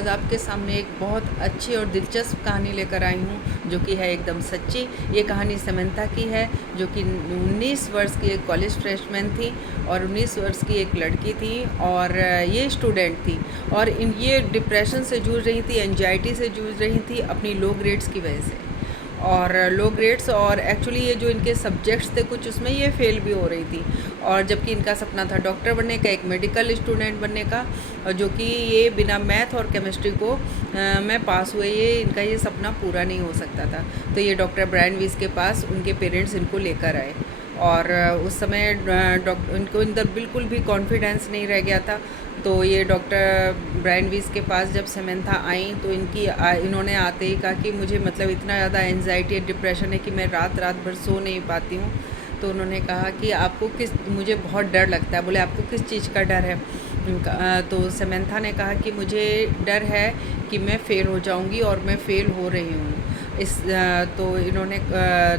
आज आपके सामने एक बहुत अच्छी और दिलचस्प कहानी लेकर आई हूँ, जो कि है एकदम सच्ची। ये कहानी समंथा की है, जो कि 19 वर्ष की एक कॉलेज फ्रेशमैन थी और 19 वर्ष की एक लड़की थी और ये स्टूडेंट थी और ये डिप्रेशन से जूझ रही थी, एंजाइटी से जूझ रही थी अपनी लो ग्रेड्स की वजह से। और लो ग्रेड्स और एक्चुअली ये जो इनके सब्जेक्ट्स थे कुछ, उसमें ये फेल भी हो रही थी। और जबकि इनका सपना था डॉक्टर बनने का, एक मेडिकल स्टूडेंट बनने का, जो कि ये बिना मैथ और केमिस्ट्री को में पास हुए इनका ये सपना पूरा नहीं हो सकता था। तो ये डॉक्टर ब्रायन वीस के पास उनके पेरेंट्स इनको लेकर आए और उस समय इनको अंदर बिल्कुल भी कॉन्फिडेंस नहीं रह गया था। तो ये डॉक्टर ब्रायन वीस के पास जब समंथा आई तो इन्होंने आते ही कहा कि मुझे मतलब इतना ज़्यादा एंजाइटी और डिप्रेशन है कि मैं रात भर सो नहीं पाती हूँ। तो उन्होंने कहा कि आपको मुझे बहुत डर लगता है। बोले आपको किस चीज़ का डर है? तो समंथा ने कहा कि मुझे डर है कि मैं फ़ेल हो जाऊँगी और मैं फ़ेल हो रही हूँ। तो इन्होंने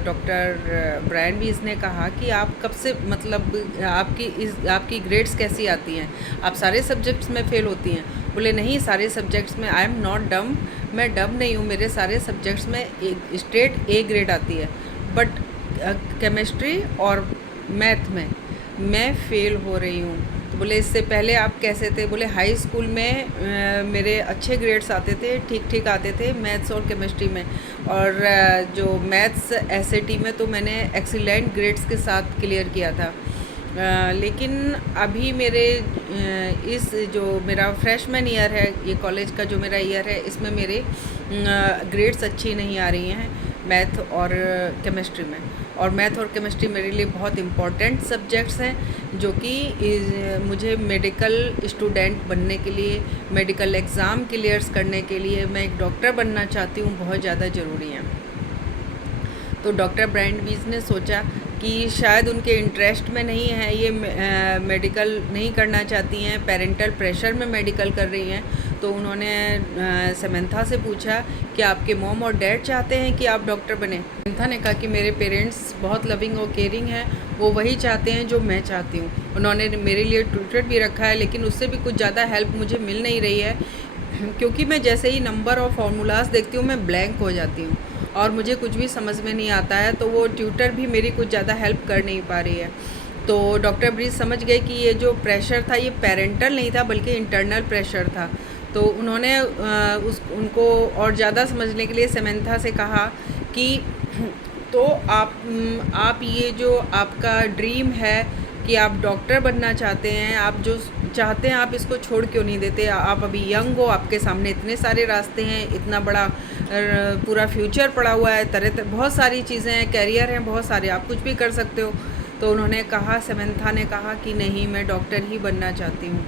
डॉक्टर ब्रायन वीस ने कहा कि आप कब से मतलब आपकी ग्रेड्स कैसी आती हैं? आप सारे सब्जेक्ट्स में फ़ेल होती हैं? बोले नहीं, सारे सब्जेक्ट्स में आई एम नॉट डम, मैं डम नहीं हूँ, मेरे सारे सब्जेक्ट्स में स्ट्रेट ए ग्रेड आती है, बट केमिस्ट्री और मैथ में मैं फ़ेल हो रही हूँ। तो बोले इससे पहले आप कैसे थे? बोले हाई स्कूल में मेरे अच्छे ग्रेड्स आते थे, ठीक ठीक आते थे मैथ्स और केमिस्ट्री में, और जो मैथ्स एसएटी में तो मैंने एक्सीलेंट ग्रेड्स के साथ क्लियर किया था। लेकिन अभी इस जो मेरा फ्रेशमैन ईयर है, ये कॉलेज का जो मेरा ईयर है, इसमें मेरे ग्रेड्स अच्छी नहीं आ रही हैं मैथ और केमिस्ट्री में। और मैथ और केमिस्ट्री मेरे लिए बहुत इम्पॉर्टेंट सब्जेक्ट्स हैं, जो कि मुझे मेडिकल स्टूडेंट बनने के लिए, मेडिकल एग्ज़ाम क्लियर्स करने के लिए, मैं एक डॉक्टर बनना चाहती हूँ, बहुत ज़्यादा ज़रूरी हैं। तो डॉक्टर ब्रायन वीस ने सोचा कि शायद उनके इंटरेस्ट में नहीं है, ये मेडिकल नहीं करना चाहती हैं, पेरेंटल प्रेशर में मेडिकल कर रही हैं। तो उन्होंने समंथा से पूछा कि आपके मॉम और डैड चाहते हैं कि आप डॉक्टर बने? समंथा ने कहा कि मेरे पेरेंट्स बहुत लविंग और केयरिंग हैं, वो वही चाहते हैं जो मैं चाहती हूँ। उन्होंने मेरे लिए ट्यूटर भी रखा है, लेकिन उससे भी कुछ ज़्यादा हेल्प मुझे मिल नहीं रही है, क्योंकि मैं जैसे ही नंबर और फार्मूलाज देखती हूँ मैं ब्लैंक हो जाती हूँ और मुझे कुछ भी समझ में नहीं आता है। तो वो ट्यूटर भी मेरी कुछ ज़्यादा हेल्प कर नहीं पा रही है। तो डॉक्टर ब्रीज समझ गए कि ये जो प्रेशर था ये पेरेंटल नहीं था, बल्कि इंटरनल प्रेशर था। तो उन्होंने उनको और ज़्यादा समझने के लिए समंथा से कहा कि तो आप ये जो आपका ड्रीम है कि आप डॉक्टर बनना चाहते हैं, आप जो चाहते हैं आप इसको छोड़ क्यों नहीं देते? आप अभी यंग हो, आपके सामने इतने सारे रास्ते हैं, इतना बड़ा पूरा फ्यूचर पड़ा हुआ है, तरह बहुत सारी चीज़ें हैं, कैरियर हैं बहुत सारे, आप कुछ भी कर सकते हो। तो उन्होंने कहा, समंथा ने कहा कि नहीं, मैं डॉक्टर ही बनना चाहती हूँ।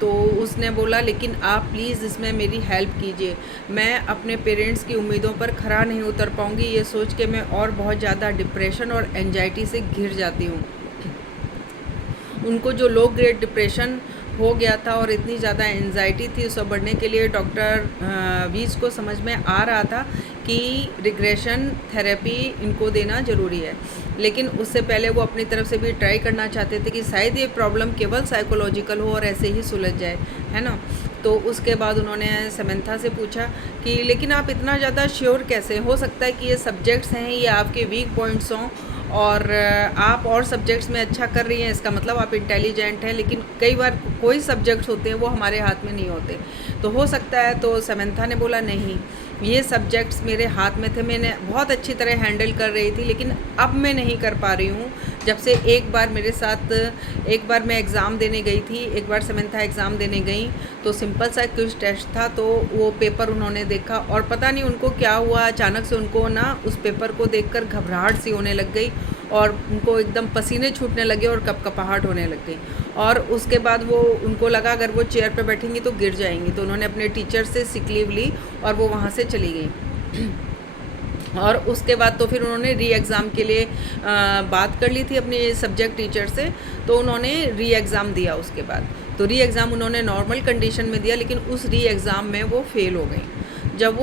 तो उसने बोला लेकिन आप प्लीज़ इसमें मेरी हेल्प कीजिए, मैं अपने पेरेंट्स की उम्मीदों पर खरा नहीं उतर पाऊँगी, ये सोच के मैं और बहुत ज़्यादा डिप्रेशन और एंजाइटी से घिर जाती हूँ। उनको जो लो ग्रेड डिप्रेशन हो गया था और इतनी ज़्यादा एंजाइटी थी, उसको बढ़ने के लिए डॉक्टर वीस को समझ में आ रहा था कि रिग्रेशन थेरेपी इनको देना ज़रूरी है। लेकिन उससे पहले वो अपनी तरफ से भी ट्राई करना चाहते थे कि शायद ये प्रॉब्लम केवल साइकोलॉजिकल हो और ऐसे ही सुलझ जाए, है ना। तो उसके बाद उन्होंने समंथा से पूछा कि लेकिन आप इतना ज़्यादा श्योर कैसे? हो सकता है कि ये सब्जेक्ट्स हैं, ये आपके वीक पॉइंट्स हों और आप और सब्जेक्ट्स में अच्छा कर रही हैं, इसका मतलब आप इंटेलिजेंट हैं, लेकिन कई बार कोई सब्जेक्ट्स होते हैं वो हमारे हाथ में नहीं होते, तो हो सकता है। तो समंथा ने बोला नहीं, ये सब्जेक्ट्स मेरे हाथ में थे, मैंने बहुत अच्छी तरह हैंडल कर रही थी, लेकिन अब मैं नहीं कर पा रही हूँ। जब से एक बार मैं एग्ज़ाम देने गई थी, एक बार समंथा एग्ज़ाम देने गई, तो सिंपल सा क्विज टेस्ट था, तो वो पेपर उन्होंने देखा और पता नहीं उनको क्या हुआ, अचानक से उनको ना उस पेपर को देखकर घबराहट सी होने लग गई और उनको एकदम पसीने छूटने लगे और कपकपाहट होने लग गई। और उसके बाद उनको लगा अगर वो चेयर पे बैठेंगी तो गिर जाएंगी, तो उन्होंने अपने टीचर से सिक लीव ली और वो वहाँ से चली गई। और उसके बाद तो फिर उन्होंने री एग्ज़ाम के लिए बात कर ली थी अपने सब्जेक्ट टीचर से, तो उन्होंने री एग्ज़ाम दिया। उसके बाद तो री एग्ज़ाम उन्होंने नॉर्मल कंडीशन में दिया, लेकिन उस री एग्ज़ाम में वो फ़ेल हो गई। जब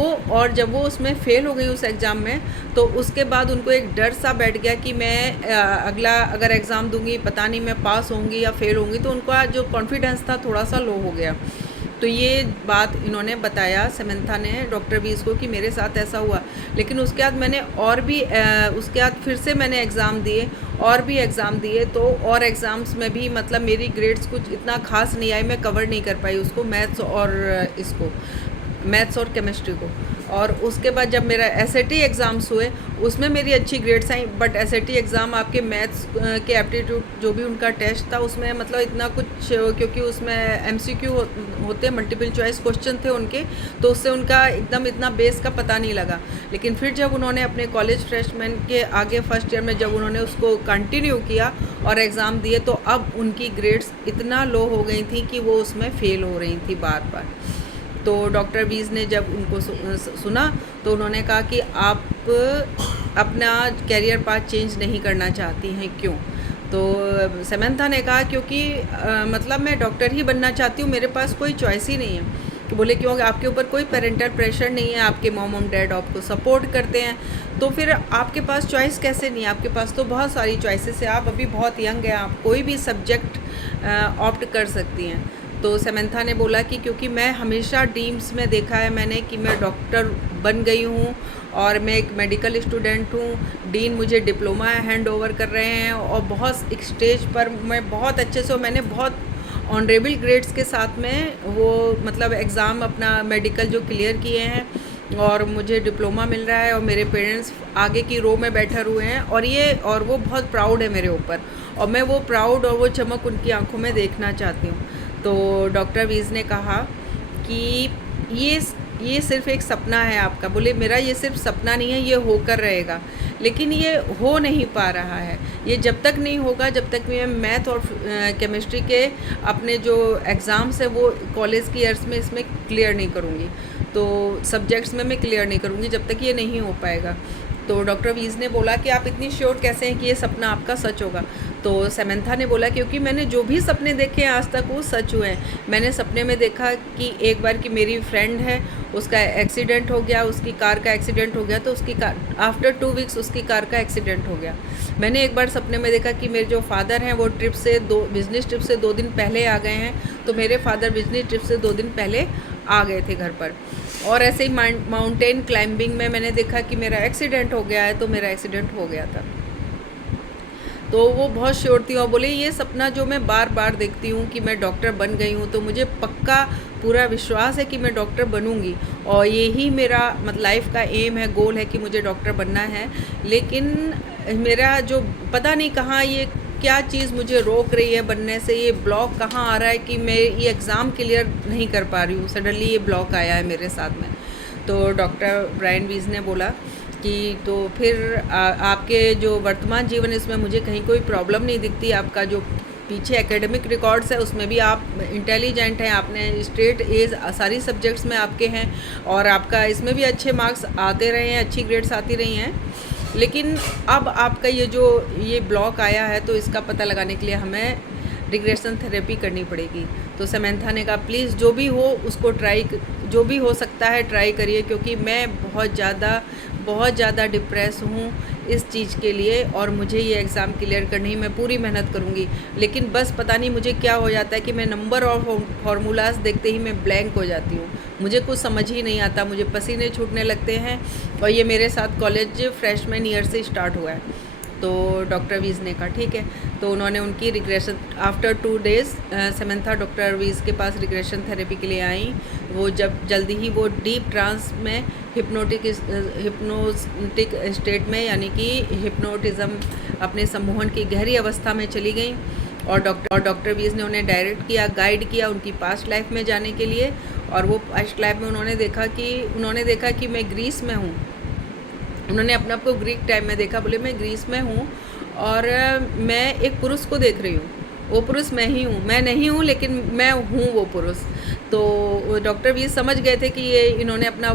वो उसमें फ़ेल हो गई उस एग्ज़ाम में, तो उसके बाद उनको एक डर सा बैठ गया कि मैं अगला अगर एग्ज़ाम दूंगी पता नहीं मैं पास होंगी या फ़ेल होंगी, तो उनका जो कॉन्फिडेंस था थोड़ा सा लो हो गया। तो ये बात इन्होंने बताया, समंथा ने, डॉक्टर वीज़ को, कि मेरे साथ ऐसा हुआ। लेकिन उसके बाद मैंने और भी उसके बाद फिर से मैंने एग्ज़ाम दिए, और भी एग्ज़ाम दिए, तो और एग्ज़ाम्स में भी मतलब मेरी ग्रेड्स कुछ इतना ख़ास नहीं आई, मैं कवर नहीं कर पाई उसको, मैथ्स और केमिस्ट्री को। और उसके बाद जब मेरा एसएटी एग्ज़ाम्स हुए, उसमें मेरी अच्छी grades I, but SAT exam आपके मैथ्स के एप्टीट्यूड जो भी उनका टेस्ट था, उसमें मतलब इतना कुछ, क्योंकि उसमें एमसीक्यू होते, मल्टीपल चॉइस क्वेश्चन थे उनके, तो उससे उनका एकदम इतना बेस का पता नहीं लगा। लेकिन फिर जब उन्होंने अपने कॉलेज फ्रेशमैन के आगे फर्स्ट ईयर में जब उन्होंने उसको कंटिन्यू किया और एग्ज़ाम दिए, तो अब उनकी ग्रेड्स इतना लो हो गई थी कि वो उसमें फ़ेल हो रही थी बार बार। तो डॉक्टर वीज़ ने जब उनको सुना, तो उन्होंने कहा कि आप अपना कैरियर पाथ चेंज नहीं करना चाहती हैं, क्यों? तो समंथा ने कहा क्योंकि मतलब मैं डॉक्टर ही बनना चाहती हूँ, मेरे पास कोई चॉइस ही नहीं है। तो बोले क्योंकि आपके ऊपर कोई पेरेंटल प्रेशर नहीं है, आपके मॉम और डैड आपको सपोर्ट करते हैं, तो फिर आपके पास चॉइस कैसे नहीं है? आपके पास तो बहुत सारी चॉइसेस है, आप अभी बहुत यंग हैं, आप कोई भी सब्जेक्ट ऑप्ट कर सकती हैं। तो समंथा ने बोला कि क्योंकि मैं हमेशा ड्रीम्स में देखा है मैंने कि मैं डॉक्टर बन गई हूँ, और मैं एक मेडिकल स्टूडेंट हूँ, डीन मुझे डिप्लोमा हैंड ओवर कर रहे हैं, और बहुत एक स्टेज पर मैं बहुत अच्छे से, मैंने बहुत ऑनरेबल ग्रेड्स के साथ में वो मतलब एग्ज़ाम अपना मेडिकल जो क्लियर किए हैं, और मुझे डिप्लोमा मिल रहा है, और मेरे पेरेंट्स आगे की रो में बैठे हुए हैं, और वो बहुत प्राउड है मेरे ऊपर, और मैं वो प्राउड और वो चमक उनकी आंखों में देखना चाहती हूँ। तो डॉक्टर वीज़ ने कहा कि ये सिर्फ़ एक सपना है आपका। बोले मेरा ये सिर्फ सपना नहीं है, ये होकर रहेगा, लेकिन ये हो नहीं पा रहा है। ये जब तक नहीं होगा, जब तक मैं मैथ और केमिस्ट्री के अपने जो एग्ज़ाम्स है वो कॉलेज की ईयर्स में इसमें क्लियर नहीं करूँगी, तो सब्जेक्ट्स में मैं क्लियर नहीं करूँगी जब तक ये नहीं हो पाएगा। तो डॉक्टर वीज़ ने बोला कि आप इतनी श्योर कैसे हैं कि ये सपना आपका सच होगा? तो समंथा ने बोला क्योंकि मैंने जो भी सपने देखे हैं आज तक वो सच हुए हैं। मैंने सपने में देखा कि एक बार कि मेरी फ्रेंड है, उसका एक्सीडेंट हो गया, उसकी कार का एक्सीडेंट हो गया, तो उसकी कार आफ्टर 2 वीक्स उसकी कार का एक्सीडेंट हो गया। मैंने एक बार सपने में देखा कि मेरे जो फादर हैं वो बिज़नेस ट्रिप से 2 दिन पहले आ गए हैं, तो मेरे फादर बिज़नेस ट्रिप से 2 दिन पहले आ गए थे घर पर। और ऐसे ही माउंटेन क्लाइंबिंग में मैंने देखा कि मेरा एक्सीडेंट हो गया है, तो मेरा एक्सीडेंट हो गया था। तो वो बहुत श्योर थी और बोले ये सपना जो मैं बार बार देखती हूँ कि मैं डॉक्टर बन गई हूँ, तो मुझे पक्का पूरा विश्वास है कि मैं डॉक्टर बनूँगी, और यही मेरा मतलब लाइफ का एम है, गोल है कि मुझे डॉक्टर बनना है। लेकिन मेरा जो पता नहीं कहाँ ये क्या चीज़ मुझे रोक रही है बनने से, ये ब्लॉक कहाँ आ रहा है कि मैं ये एग्ज़ाम क्लियर नहीं कर पा रही हूँ, सडनली ये ब्लॉक आया है मेरे साथ में। तो डॉक्टर ब्रायन वीज़ ने बोला कि तो फिर आपके जो वर्तमान जीवन इसमें मुझे कहीं कोई प्रॉब्लम नहीं दिखती, आपका जो पीछे एकेडमिक रिकॉर्ड्स है उसमें भी आप इंटेलिजेंट हैं, आपने स्ट्रेट एज सारी सब्जेक्ट्स में आपके हैं, और आपका इसमें भी अच्छे मार्क्स आते रहे हैं, अच्छी ग्रेड्स आती रही हैं। लेकिन अब आपका ये ब्लॉक आया है, तो इसका पता लगाने के लिए हमें रिग्रेशन थेरेपी करनी पड़ेगी। तो समंथा ने कहा प्लीज़ जो भी हो उसको जो भी हो सकता है ट्राई करिए, क्योंकि मैं बहुत ज़्यादा डिप्रेस हूँ इस चीज़ के लिए, और मुझे ये एग्ज़ाम क्लियर करनी ही, मैं पूरी मेहनत करूँगी। लेकिन बस पता नहीं मुझे क्या हो जाता है कि मैं नंबर और फार्मूलाज देखते ही मैं ब्लैंक हो जाती हूँ, मुझे कुछ समझ ही नहीं आता, मुझे पसीने छूटने लगते हैं, और ये मेरे साथ कॉलेज फ्रेशमैन ईयर से स्टार्ट हुआ है। तो डॉक्टर वीज़ ने कहा ठीक है, तो उन्होंने उनकी regression after 2 days Samantha doctor Vs के पास रिग्रेशन थेरेपी के लिए आई। वो जल्दी ही वो डीप ट्रांस में हिप्नोटिक स्टेट में, यानी कि हिप्नोटिज़म अपने सम्मोहन की गहरी अवस्था में चली गई, और डॉक्टर वीज़ ने उन्हें डायरेक्ट किया, गाइड किया उनकी पास्ट लाइफ में जाने के लिए। और वो पास्ट लाइफ में उन्होंने देखा कि मैं ग्रीस में हूँ, उन्होंने अपने आप को ग्रीक टाइम में देखा, बोले मैं ग्रीस में हूँ और मैं एक पुरुष को देख रही हूँ, वो पुरुष मैं ही हूँ, मैं नहीं हूँ लेकिन मैं हूँ वो पुरुष। तो डॉक्टर वीज़ समझ गए थे कि ये इन्होंने अपना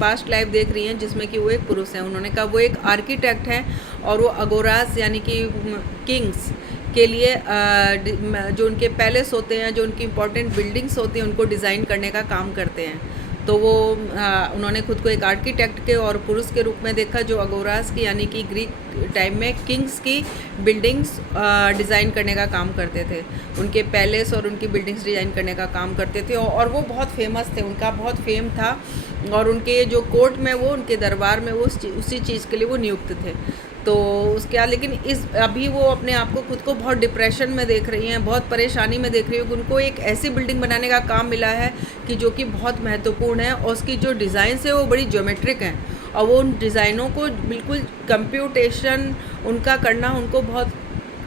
पास्ट लाइफ देख रही हैं जिसमें कि वो एक पुरुष हैं। उन्होंने कहा वो एक आर्किटेक्ट हैं और वो अगोरास यानी कि किंग्स के लिए जो उनके पैलेस होते हैं, जो उनकी इंपॉर्टेंट बिल्डिंग्स होती हैं, उनको डिज़ाइन करने का काम करते हैं। तो वो उन्होंने खुद को एक आर्किटेक्ट के और पुरुष के रूप में देखा जो अगोरास की यानी कि ग्रीक टाइम में किंग्स की बिल्डिंग्स डिज़ाइन करने का काम करते थे, उनके पैलेस और उनकी बिल्डिंग्स डिज़ाइन करने का काम करते थे, और वो बहुत फेमस थे, उनका बहुत फेम था, और उनके जो कोर्ट में वो उनके दरबार में वो उसी चीज़ के लिए वो नियुक्त थे। तो उसके बाद लेकिन अभी वो अपने आप को खुद को बहुत डिप्रेशन में देख रही हैं, बहुत परेशानी में देख रही है कि उनको एक ऐसी बिल्डिंग बनाने का काम मिला है कि जो कि बहुत महत्वपूर्ण है, और उसकी जो डिज़ाइंस है वो बड़ी ज्योमेट्रिक हैं, और वो उन डिज़ाइनों को बिल्कुल कंप्यूटेशन उनका करना उनको बहुत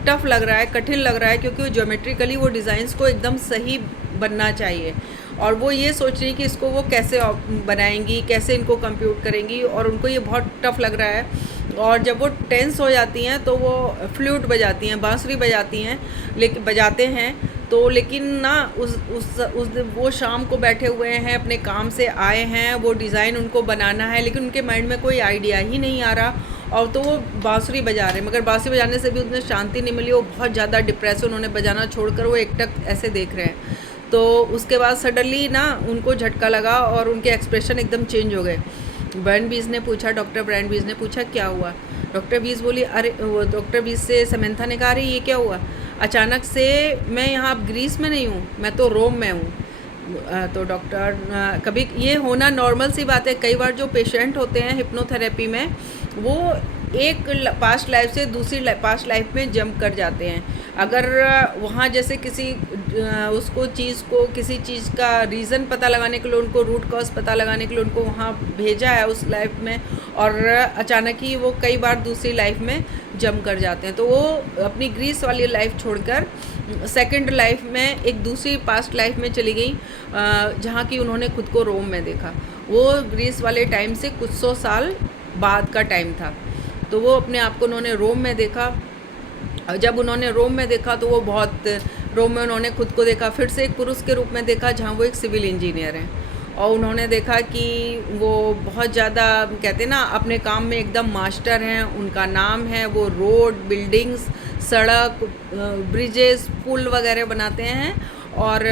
टफ़ लग रहा है, कठिन लग रहा है, क्योंकि वो ज्योमेट्रिकली वो डिज़ाइंस को एकदम सही बनना चाहिए, और वो ये सोच रही कि इसको वो कैसे बनाएंगी, कैसे इनको कंप्यूट करेंगी, और उनको ये बहुत टफ़ लग रहा है। और जब वो टेंस हो जाती हैं तो वो फ्लूट बजाती हैं, बांसुरी बजाती हैं, लेकिन बजाते हैं तो लेकिन ना उस वो शाम को बैठे हुए हैं, अपने काम से आए हैं, वो डिज़ाइन उनको बनाना है, लेकिन उनके माइंड में कोई आइडिया ही नहीं आ रहा, और तो वो बांसुरी बजा रहे हैं, मगर बांसुरी बजाने से भी उन्हें शांति नहीं मिली, वो बहुत ज़्यादा डिप्रेस, उन्होंने बजाना छोड़कर वो एकटक ऐसे देख रहे हैं। तो उसके बाद सडनली ना उनको झटका लगा और उनके एक्सप्रेशन एकदम चेंज हो गए। ब्रायन बीज ने पूछा, डॉक्टर ब्रायन बीज ने पूछा क्या हुआ? डॉक्टर बीज बोली, अरे वो डॉक्टर बीज से समंथा ने कहा, अरे ये क्या हुआ अचानक से, मैं यहाँ ग्रीस में नहीं हूँ, मैं तो रोम में हूँ। तो डॉक्टर, कभी ये होना नॉर्मल सी बात है, कई बार जो पेशेंट होते हैं हिप्नोथेरेपी में वो एक पास्ट लाइफ से दूसरी पास्ट लाइफ में जंप कर जाते हैं। अगर वहाँ जैसे किसी उसको चीज़ को किसी चीज़ का रीज़न पता लगाने के लिए, उनको रूट कॉज पता लगाने के लिए उनको वहाँ भेजा है उस लाइफ में, और अचानक ही वो कई बार दूसरी लाइफ में जंप कर जाते हैं। तो वो अपनी ग्रीस वाली लाइफ छोड़कर सेकंड लाइफ में एक दूसरी पास्ट लाइफ में चली गई, जहाँ की उन्होंने खुद को रोम में देखा। वो ग्रीस वाले टाइम से कुछ 100 साल बाद का टाइम था। तो वो अपने आप को उन्होंने रोम में देखा। जब उन्होंने रोम में देखा तो वो बहुत रोम में उन्होंने खुद को देखा, फिर से एक पुरुष के रूप में देखा जहाँ वो एक सिविल इंजीनियर हैं, और उन्होंने देखा कि वो बहुत ज़्यादा कहते हैं ना अपने काम में एकदम मास्टर हैं, उनका नाम है, वो रोड, बिल्डिंग्स, सड़क, ब्रिजेस, पुल वगैरह बनाते हैं, और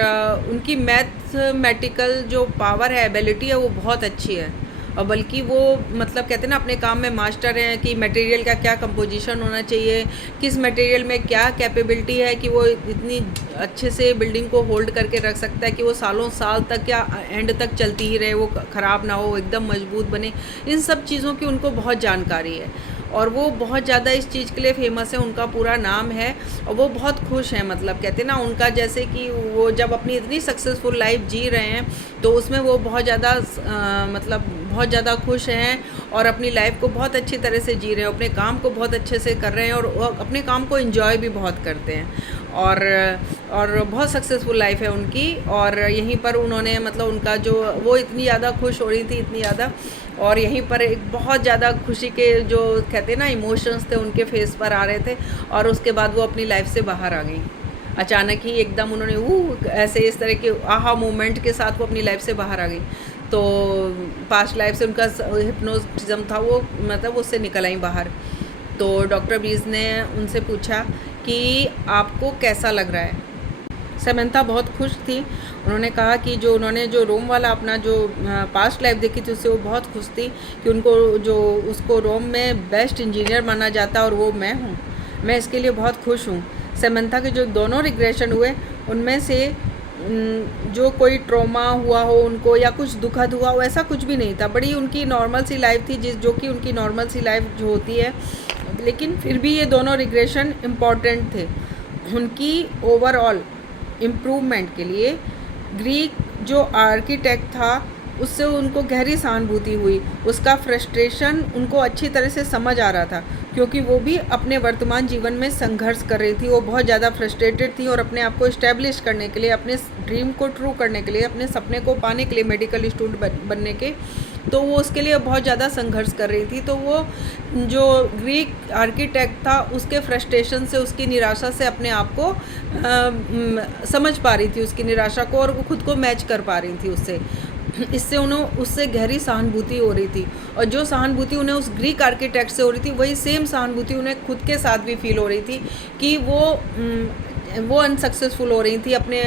उनकी मैथमेटिकल जो पावर है, एबिलिटी है, वो बहुत अच्छी है, और बल्कि वो मतलब कहते हैं ना अपने काम में मास्टर हैं कि मटेरियल का क्या कंपोजिशन होना चाहिए, किस मटेरियल में क्या कैपेबिलिटी है कि वो इतनी अच्छे से बिल्डिंग को होल्ड करके रख सकता है कि वो सालों साल तक या एंड तक चलती ही रहे, वो ख़राब ना हो, एकदम मजबूत बने। इन सब चीज़ों की उनको बहुत जानकारी है, और वो बहुत ज़्यादा इस चीज़ के लिए फेमस है, उनका पूरा नाम है, और वो बहुत खुश हैं। मतलब कहते हैं ना उनका जैसे कि वो जब अपनी इतनी सक्सेसफुल लाइफ जी रहे हैं तो उसमें वो बहुत ज़्यादा मतलब बहुत ज़्यादा खुश हैं, और अपनी लाइफ को बहुत अच्छी तरह से जी रहे हैं, अपने काम को बहुत अच्छे से कर रहे हैं, और वो अपने काम को एंजॉय भी बहुत करते हैं, और बहुत सक्सेसफुल लाइफ है उनकी। और यहीं पर उन्होंने मतलब उनका जो वो इतनी ज़्यादा खुश हो रही थी, इतनी ज़्यादा, और यहीं पर एक बहुत ज़्यादा खुशी के जो कहते हैं ना इमोशंस थे उनके फेस पर आ रहे थे, और उसके बाद वो अपनी लाइफ से बाहर आ गई। अचानक ही एकदम उन्होंने ऐसे इस तरह के आहा मोमेंट के साथ वो अपनी लाइफ से बाहर आ गई। तो पास्ट लाइफ से उनका हिप्नोटिज्म था वो मतलब उससे निकल आई बाहर। तो डॉक्टर बीज ने उनसे पूछा कि आपको कैसा लग रहा है? समंथा बहुत खुश थी। उन्होंने कहा कि जो उन्होंने जो रोम वाला अपना जो पास्ट लाइफ देखी थी उससे वो बहुत खुश थी कि उनको जो उसको रोम में बेस्ट इंजीनियर माना जाता और वो मैं हूँ। मैं इसके लिए बहुत खुश हूँ। समंथा के जो दोनों रिग्रेशन हुए उनमें से जो कोई ट्रॉमा हुआ हो उनको या कुछ दुखद हुआ हो ऐसा कुछ भी नहीं था। बड़ी उनकी नॉर्मल सी लाइफ थी जो कि उनकी नॉर्मल सी लाइफ जो होती है, लेकिन फिर भी ये दोनों रिग्रेशन इम्पॉर्टेंट थे उनकी ओवरऑल इम्प्रूवमेंट के लिए। ग्रीक जो आर्किटेक्ट था उससे उनको गहरी सहानुभूति हुई, उसका फ्रस्ट्रेशन उनको अच्छी तरह से समझ आ रहा था क्योंकि वो भी अपने वर्तमान जीवन में संघर्ष कर रही थी। वो बहुत ज़्यादा फ्रस्ट्रेटेड थी और अपने आप को इस्टेब्लिश करने के लिए, अपने ड्रीम को ट्रू करने के लिए, अपने सपने को पाने के लिए, मेडिकल स्टूडेंट बनने के, तो वो उसके लिए बहुत ज़्यादा संघर्ष कर रही थी। तो वो जो ग्रीक आर्किटेक्ट था उसके फ्रस्ट्रेशन से, उसकी निराशा से अपने आप को समझ पा रही थी, उसकी निराशा को, और वो खुद को मैच कर पा रही थी उससे। इससे उन्हें उससे गहरी सहानुभूति हो रही थी, और जो सहानुभूति उन्हें उस ग्रीक आर्किटेक्ट से हो रही थी वही सेम सहानुभूति उन्हें खुद के साथ भी फील हो रही थी कि वो वो अनसक्सेसफुल हो रही थी अपने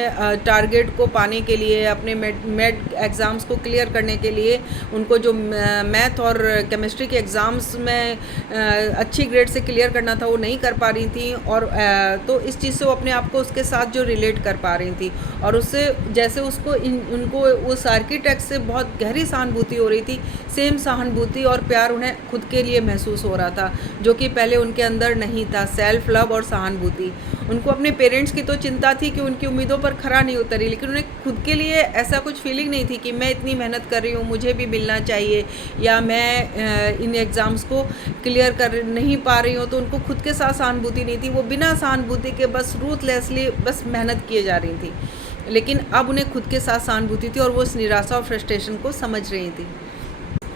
टारगेट को पाने के लिए, अपने मेड एग्ज़ाम्स को क्लियर करने के लिए। उनको जो मैथ और केमिस्ट्री के एग्ज़ाम्स में अच्छी ग्रेड से क्लियर करना था वो नहीं कर पा रही थी, और तो इस चीज़ से वो अपने आप को उसके साथ जो रिलेट कर पा रही थी, और उससे जैसे उसको उनको उस आर्किटेक्ट से बहुत गहरी सहानुभूति हो रही थी, सेम सहानुभूति और प्यार उन्हें खुद के लिए महसूस हो रहा था, जो कि पहले उनके अंदर नहीं था। सेल्फ लव और सहानुभूति। उनको अपने पेरेंट्स की तो चिंता थी कि उनकी उम्मीदों पर खरा नहीं उतरी, लेकिन उन्हें खुद के लिए ऐसा कुछ फीलिंग नहीं थी कि मैं इतनी मेहनत कर रही हूँ, मुझे भी मिलना चाहिए, या मैं इन एग्ज़ाम्स को क्लियर कर नहीं पा रही हूँ। तो उनको खुद के साथ सहानुभूति नहीं थी, वो बिना सहानुभूति के बस रूथलेसली बस मेहनत किए जा रही थी। लेकिन अब उन्हें खुद के साथ सहानुभूति थी और वो उस निराशा और फ्रस्ट्रेशन को समझ रही थी।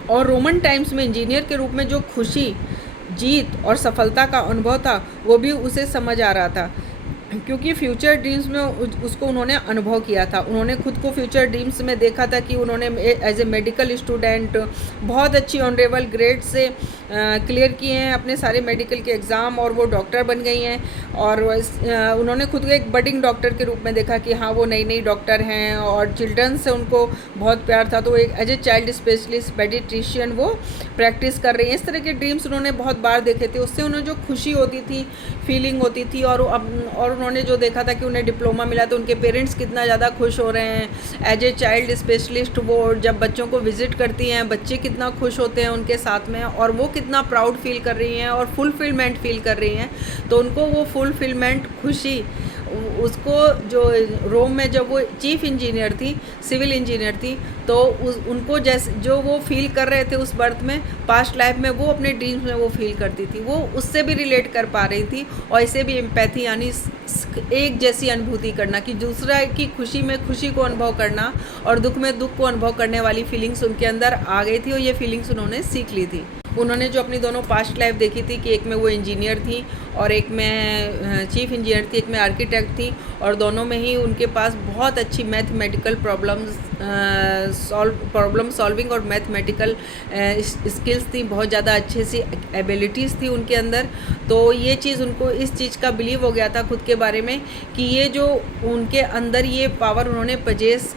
और रोमन टाइम्स में इंजीनियर के रूप में जो खुशी, जीत और सफलता का अनुभव था, वो भी उसे समझ आ रहा था, क्योंकि फ्यूचर ड्रीम्स में उसको उन्होंने अनुभव किया था। उन्होंने खुद को फ्यूचर ड्रीम्स में देखा था कि उन्होंने एज ए मेडिकल स्टूडेंट बहुत अच्छी ऑनरेबल ग्रेड से क्लियर किए हैं अपने सारे मेडिकल के एग्ज़ाम, और वो डॉक्टर बन गई हैं। और उन्होंने खुद को एक बडिंग डॉक्टर के रूप में देखा कि हाँ, वो नई नई डॉक्टर हैं, और चिल्ड्रन से उनको बहुत प्यार था, तो एक as a child specialist paediatrician वो प्रैक्टिस कर रही हैं। इस तरह के ड्रीम्स उन्होंने बहुत बार देखे थे। उससे उन्हें जो खुशी होती थी, फीलिंग होती थी, और उन्होंने जो देखा था कि उन्हें डिप्लोमा मिला तो उनके पेरेंट्स कितना ज़्यादा खुश हो रहे हैं। एज ए चाइल्ड स्पेशलिस्ट वो जब बच्चों को विज़िट करती हैं, बच्चे कितना खुश होते हैं उनके साथ में, और वो कितना प्राउड फील कर रही हैं और फुलफिलमेंट फील कर रही हैं। तो उनको वो फुलफिलमेंट, खुशी, उसको जो रोम में जब वो चीफ इंजीनियर थी, सिविल इंजीनियर थी, तो उनको जैसे जो वो फील कर रहे थे उस बर्थ में, पास्ट लाइफ में, वो अपने ड्रीम्स में वो फील करती थी। वो उससे भी रिलेट कर पा रही थी, और इसे भी एम्पैथी यानी एक जैसी अनुभूति करना, कि दूसरा की खुशी में खुशी को अनुभव करना और दुख में दुख को अनुभव करने वाली फीलिंग्स उनके अंदर आ गई थी, और ये फीलिंग्स उन्होंने सीख ली थी। उन्होंने जो अपनी दोनों पास्ट लाइफ देखी थी कि एक में वो इंजीनियर थी और एक में चीफ इंजीनियर थी, एक में आर्किटेक्ट थी, और दोनों में ही उनके पास बहुत अच्छी मैथमेटिकल प्रॉब्लम सॉल्विंग और मैथमेटिकल स्किल्स थी, बहुत ज़्यादा अच्छे सी एबिलिटीज़ थी उनके अंदर। तो ये चीज़, उनको इस चीज़ का बिलीव हो गया था खुद के बारे में कि ये जो उनके अंदर ये पावर उन्होंने पजेस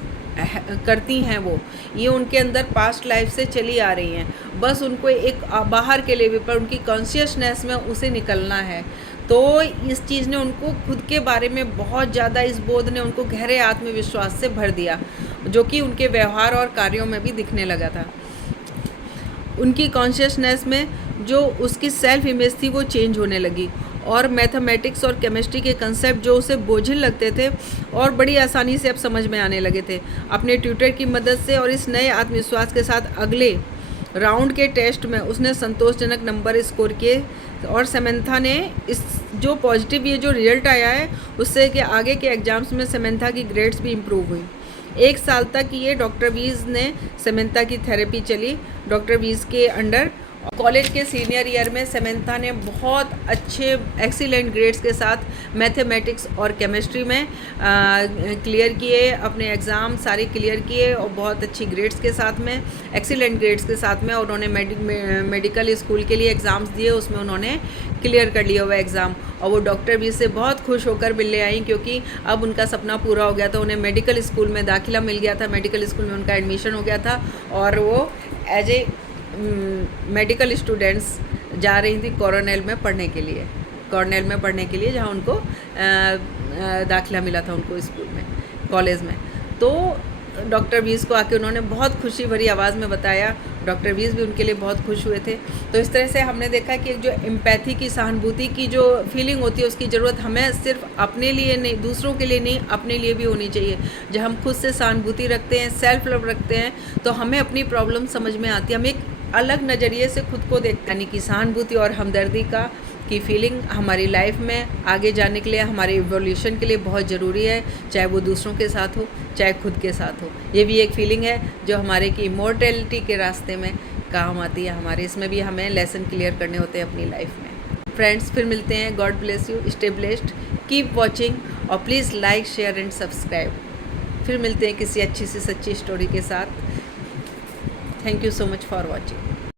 करती हैं, वो ये उनके अंदर पास्ट लाइफ से चली आ रही हैं, बस उनको एक बाहर के लेवल पर उनकी कॉन्शियसनेस में उसे निकलना है। तो इस चीज़ ने उनको खुद के बारे में बहुत ज़्यादा, इस बोध ने उनको गहरे आत्मविश्वास से भर दिया, जो कि उनके व्यवहार और कार्यों में भी दिखने लगा था। उनकी कॉन्शियसनेस में जो उसकी सेल्फ इमेज थी वो चेंज होने लगी, और मैथमेटिक्स और केमिस्ट्री के कंसेप्ट जो उसे बोझिल लगते थे और बड़ी आसानी से अब समझ में आने लगे थे। अपने ट्यूटर की मदद से और इस नए आत्मविश्वास के साथ अगले राउंड के टेस्ट में उसने संतोषजनक नंबर स्कोर किए, और समंथा ने इस जो पॉजिटिव ये जो रिजल्ट आया है उससे कि आगे के एग्ज़ाम्स में समंथा की ग्रेड्स भी इम्प्रूव हुई। 1 साल तक ये डॉक्टर वीज़ ने समंथा की थेरेपी चली डॉक्टर वीज़ के अंडर। कॉलेज के सीनियर ईयर में समंथा ने बहुत अच्छे एक्सीलेंट ग्रेड्स के साथ मैथमेटिक्स और केमिस्ट्री में क्लियर किए, अपने एग्ज़ाम सारे क्लियर किए, और बहुत अच्छी ग्रेड्स के साथ में, एक्सीलेंट ग्रेड्स के साथ में। उन्होंने मेडिकल स्कूल के लिए एग्ज़ाम्स दिए, उसमें उन्होंने क्लियर कर लिया हुआ एग्ज़ाम, और वो डॉक्टर भी से बहुत खुश होकर मिलने आई, क्योंकि अब उनका सपना पूरा हो गया था। उन्हें मेडिकल स्कूल में दाखिला मिल गया था, मेडिकल स्कूल में उनका एडमिशन हो गया था, और वो एज ए मेडिकल स्टूडेंट्स जा रही थी कॉर्नेल में पढ़ने के लिए, जहाँ उनको दाखिला मिला था उनको स्कूल में, कॉलेज में। तो डॉक्टर वीज़ को आके उन्होंने बहुत खुशी भरी आवाज़ में बताया, डॉक्टर वीज़ भी उनके लिए बहुत खुश हुए थे। तो इस तरह से हमने देखा कि एक जो एम्पैथी की, सहानुभूति की जो फीलिंग होती है, उसकी ज़रूरत हमें सिर्फ अपने लिए नहीं, दूसरों के लिए नहीं, अपने लिए भी होनी चाहिए। जब हम खुद से सहानुभूति रखते हैं, सेल्फ लव रखते हैं, तो हमें अपनी प्रॉब्लम समझ में आती है, हम एक अलग नज़रिए से खुद को देखते हैं। यानी कि सहानुभूति और हमदर्दी की फीलिंग हमारी लाइफ में आगे जाने के लिए, हमारे इवोल्यूशन के लिए बहुत ज़रूरी है, चाहे वो दूसरों के साथ हो, चाहे खुद के साथ हो। ये भी एक फीलिंग है जो हमारे की इमॉर्टैलिटी के रास्ते में काम आती है हमारे, इसमें भी हमें लेसन क्लियर करने होते हैं अपनी लाइफ में। फ्रेंड्स, फिर मिलते हैं। God bless you, stay blessed, keep watching, और please like, share and subscribe. फिर मिलते हैं किसी अच्छी सी सच्ची स्टोरी के साथ। Thank you so much for watching.